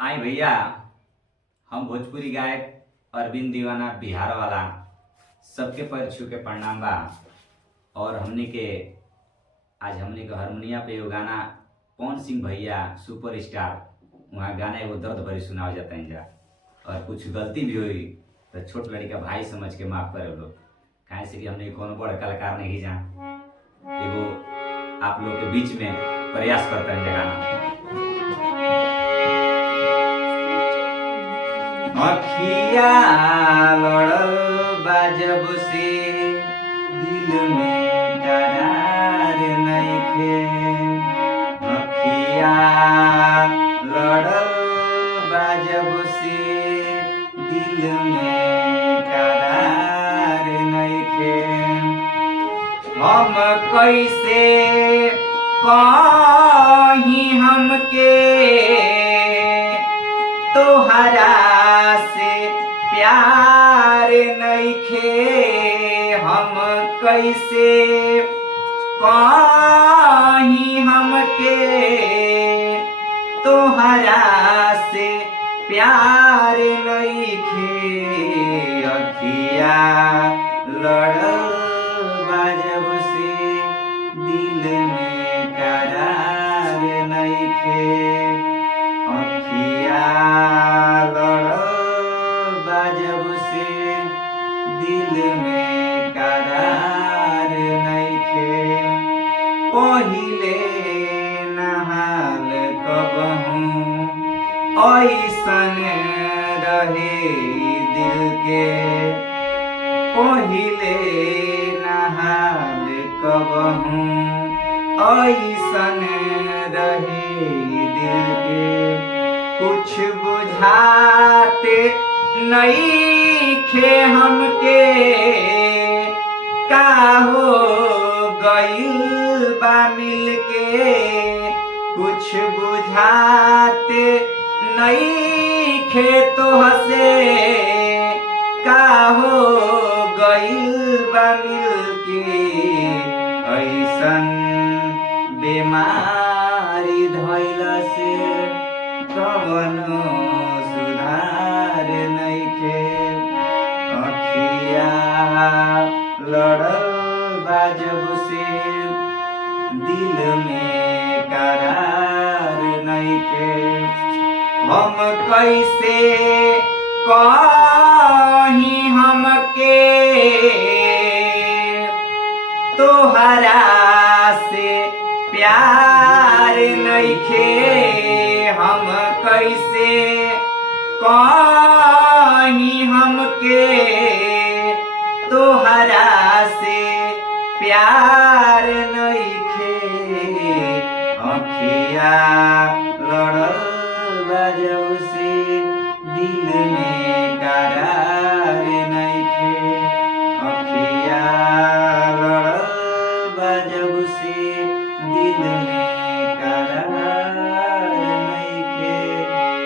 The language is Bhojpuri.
आई भैया, हम भोजपुरी गायक अरविंद दीवाना बिहार वाला सबके पैर छू के प्रणाम बा। और हमने के हारमोनिया पे एगो गाना पवन सिंह भैया सुपरस्टार वहाँ गाना एगो दर्द भरी सुनाव जाता है जा। और कुछ गलती भी हुई तो छोट लड़का भाई समझ के माफ करे लोग, काहे से कि हमने कोनो बड़ कलाकार नहीं जा, एगो आप लोग के बीच में प्रयास करते हैं गाना। अखिया लड़ल बा जब से दिल में करार नइखे। अखिया लड़ल बा जब से दिल में करार नइखे। हम कैसे कहीं हमके तोहरा से प्यार नइखे। हम कैसे कहीं हमके तोहरा से प्यार नइखे। अखिया लड़ल बा जब से दिल में करार नइखे। अखिया जब से दिल में करार नइखे। पहिले नहाल कबहू ऐसन रहे दिल के। पहिले नहाल कबहू ऐसन रहे दिल के। कुछ बुझाते नइखे हमके का हो गइल बा मिलके। कुछ बुझाते नइखे तोहसे का हो गइल बा मिलके। ऐसन बीमारी धइला से कवनो सुधार नइखे। अखिया लड़ल बा जब से दिल में करार नइखे। हम कैसे कहीं हमके तोहरा से प्यार नइखे। हम कैसे कहीं हमके तोहरा से प्यार नइखे। अखिया लड़ल बा जब से दिल में करार